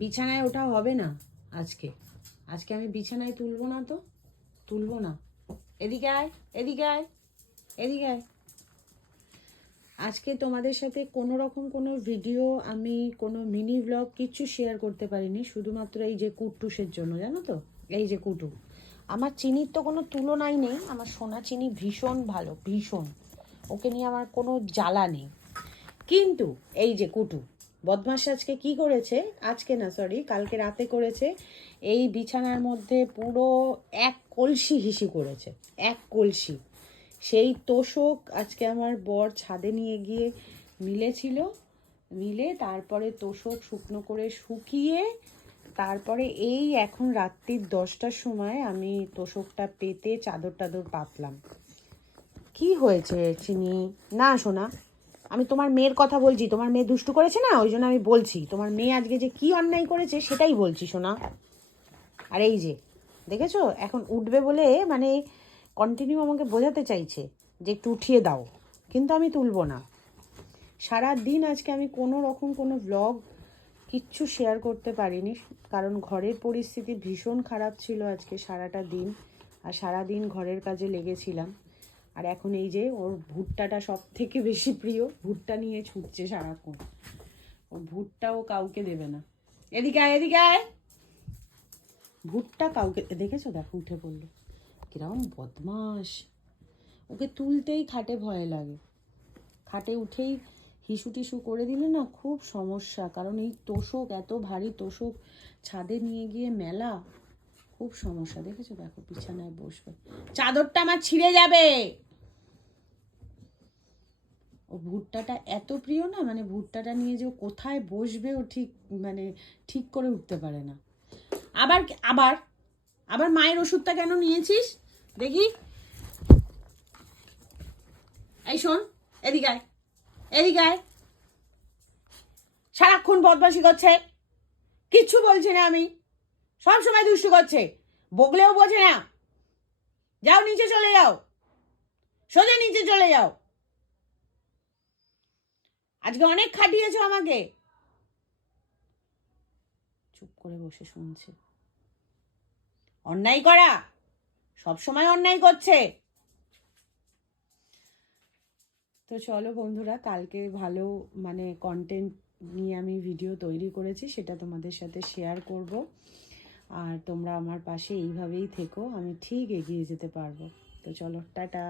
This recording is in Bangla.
বিছানায় ওঠা হবে না আজকে। আজকে আমি বিছানায় তুলবো না, তো তুলবো না। এদিকে আয়, এদিকে আয়, এদিকে আয়। আজকে তোমাদের সাথে কোনো রকম কোনো ভিডিও, আমি কোনো মিনি ব্লগ কিচ্ছু শেয়ার করতে পারিনি, শুধুমাত্র এই যে কুট্টুসের জন্য, জানো তো, এই যে কুটু। আমার চিনির তো কোনো তুলনাই নেই, আমার সোনা চিনি ভীষণ ভালো, ভীষণ। ওকে নিয়ে আমার কোনো জ্বালা নেই। কিন্তু এই যে কুটু বদমাস আজকে কি করেছে, আজকে না সরি কালকে রাতে করেছে, এই বিছানার মধ্যে পুরো এক কলসি হিসি করেছে, এক কলসি। সেই তোষক আজকে আমার বর ছাদে নিয়ে গিয়ে মিলেছিল, মিলে তারপরে তোষক শুকনো করে শুকিয়ে তারপরে এই এখন রাত্রির 10টার সময় আমি তোষকটা পেতে চাদর টাদর পাতলাম। কি হয়েছে চিনি? না শোনা, আমি তোমার মেয়ের কথা বলছি, তোমার মেয়ে দুষ্টু করেছে না, ওই জন্য আমি বলছি তোমার মেয়ে আজকে যে কি অন্যায় করেছে সেটাই বলছি শোনা। আর এই যে দেখেছো এখন উঠবে বলে মানে কন্টিনিউ আমাকে বোঝাতে চাইছে যে একটু উঠিয়ে দাও, কিন্তু আমি তুলবো না। সারা দিন আজকে আমি কোনো রকম কোনো ব্লগ কিচ্ছু শেয়ার করতে পারিনি, কারণ ঘরের পরিস্থিতি ভীষণ খারাপ ছিল আজকে সারাটা দিন, আর সারা দিন ঘরের কাজে লেগেছিলাম। আর এখন এই যে ওর ভুট্টাটা সব থেকে বেশি প্রিয়, ভুট্টা নিয়ে ছুটছে সারাক্ষণ। ও ভুট্টাও কাউকে দেবে না। এদিকে আয়, এদিকে আয়। ভুট্টা কাউকে, দেখেছো দেখো উঠে পড়লো, কিরকম বদমাস। ওকে তুলতেই খাটে ভয় লাগে, খাটে উঠেই হিসু টিসু করে দিলে না খুব সমস্যা, কারণ এই তোষক এত ভারী তোষক ছাদে নিয়ে গিয়ে মেলা, খুব সমস্যা। দেখেছো দেখো বিছানায় বসবে, চাদরটা আমার ছিঁড়ে যাবে। ও ভুট্টাটা এত প্রিয় না, মানে ভুট্টাটা নিয়ে যে ও কোথায় বসবে ও ঠিক মানে ঠিক করে উঠতে পারে না। আবার আবার আবার মায়ের ওষুধটা কেন নিয়েছিস দেখি? এই শোন, এদিকে আয়, এদিকে আয়। সারাক্ষণ বদমাশি করছে, কিচ্ছু বলছি না আমি, সব সময় দুষ্টু করছে, বগলেও বোঝে না। যাও নিচে চলে যাও, সোজা নিচে চলে যাও। আজকে অনেক খাটিয়েছো আমাকে। চুপ করে বসে শুনছে, অন্যায় করা, সব সময় অন্যায় করছে। তো চলো বন্ধুরা, কালকে ভালো মানে কন্টেন্ট নিয়ে আমি ভিডিও তৈরি করেছি, সেটা তোমাদের সাথে শেয়ার করব। আর তোমরা আমার পাশে এইভাবেই থেকো, আমি ঠিক এগিয়ে যেতে পারবো। তো চলো, টাটা।